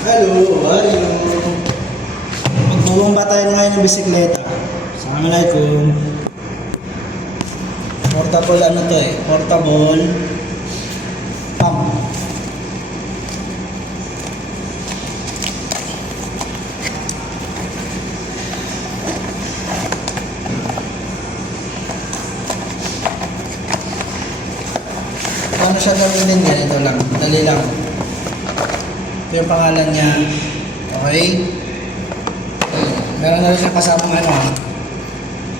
Hello, how are you? Magbubomba tayo ngayon ng bisikleta. Assalamualaikum. Portable ano to eh? Portable pump. Paano siya gawin din? Ganito lang. Dali lang. Ito yung pangalan niya. Okay? Meron na rin siya kasamang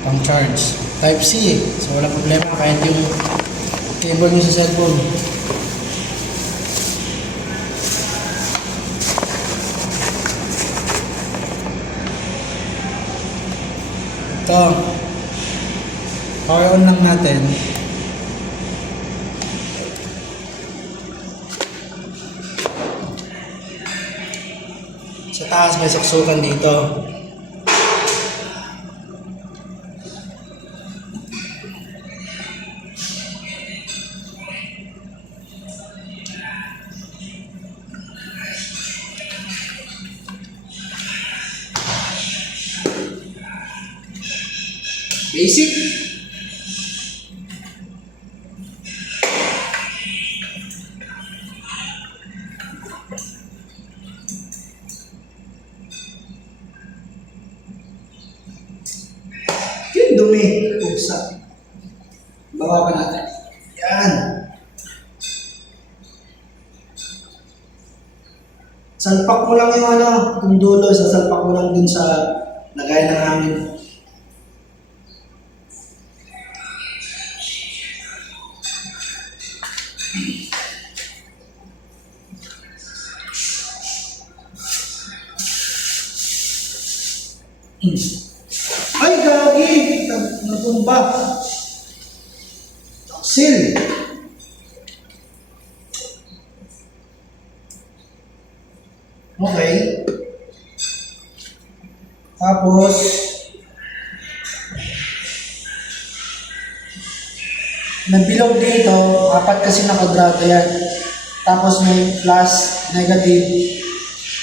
pang charge. Type C eh. So wala problema kahit yung cable niyo sa cellphone. Ito. Power on lang natin. Sa taas may suksukan dito. Basic. Yung dumi. Pusa. Baba pa natin. Yan. Salpak mo lang yung dulo. Sasalpak mo lang din sa lagay ng hangin. Ay, gagi! Nagumba. Taksil. Okay. Tapos, nabilog dito, apat kasi nakadrato yan. Tapos may plus, negative.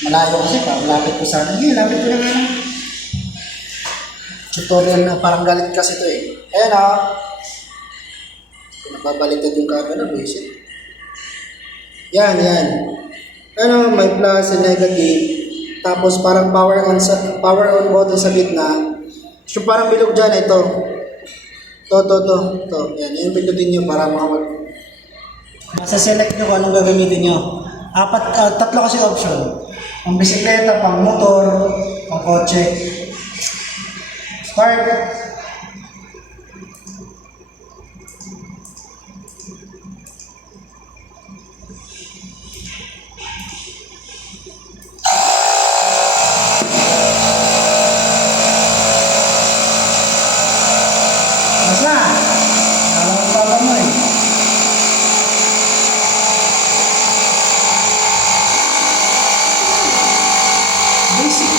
Malayo kasi pa, lapit ko sana. Hindi, lapit ko na nga. Tutorial na parang galit kasi ito eh. Ayan kung nababaliktad yung camera, basic. Yan. May plus and negative. Tapos parang power on button sa gitna. So parang bilog dyan, ito. To. Yan, yung pindutin nyo para Masa-select nyo kung anong gagamitin nyo. Tatlo kasi option. Pang bisikleta, pang motor, pang kotse. Start. Mas na. Alam mo mo eh. Basic.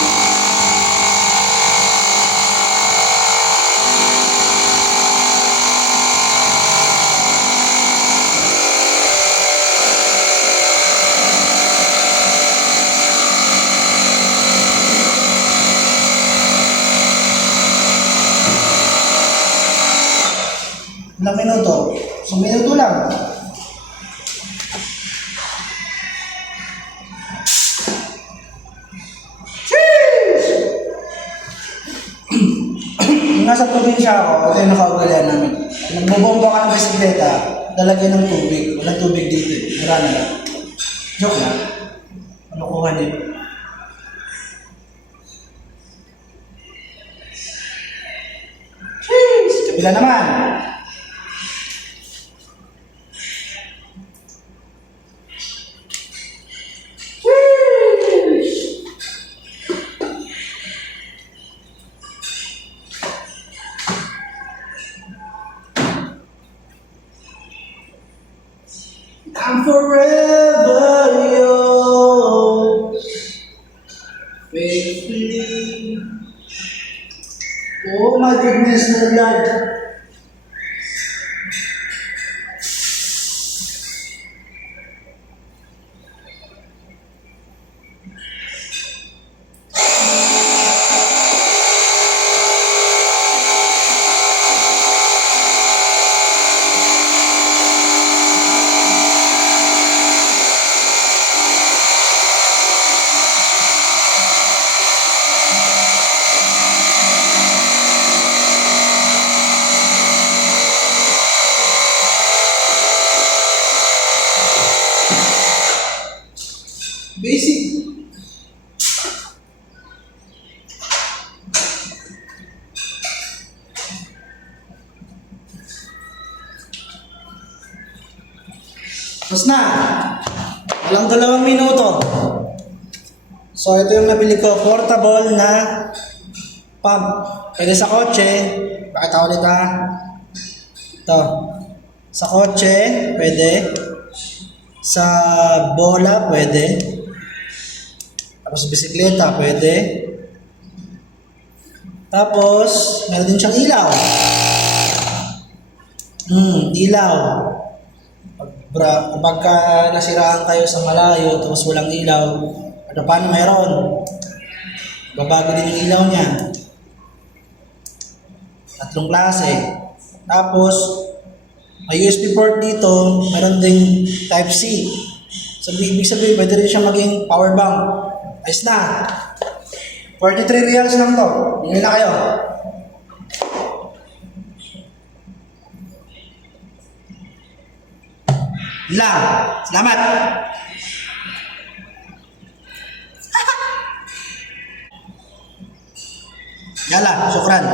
Ilang minuto? So, minuto lang. Nasa probinsya ako, ito yung nakaugalian namin. Nagbubomba ka ng bisikleta, lalagyan ng tubig. Walang tubig dito eh. Mura na lang. Joke lang. Ano kuha niyo? Kabila naman. I'm forever yours, faithfully. Oh my goodness, my God. Tapos na. Walang 2 minuto. So, ito yung nabili ko. Portable na pump. Pwede sa kotse. Pakita ko ulit ha. Ito. Sa kotse, pwede. Sa bola, pwede. Tapos bisikleta, pwede. Tapos, meron din siyang ilaw. Ilaw. Kapag nasiraan kayo sa malayo, tapos walang ilaw, ano paano meron? Babago din yung ilaw niya. 3 klase. Tapos, may USB port dito, meron ding Type-C. Ibig sabihin, pwede rin siya maging power bank. Ayos na. 43 reals lang to. Bili na kayo. Lang. Salamat. Yala, syukran.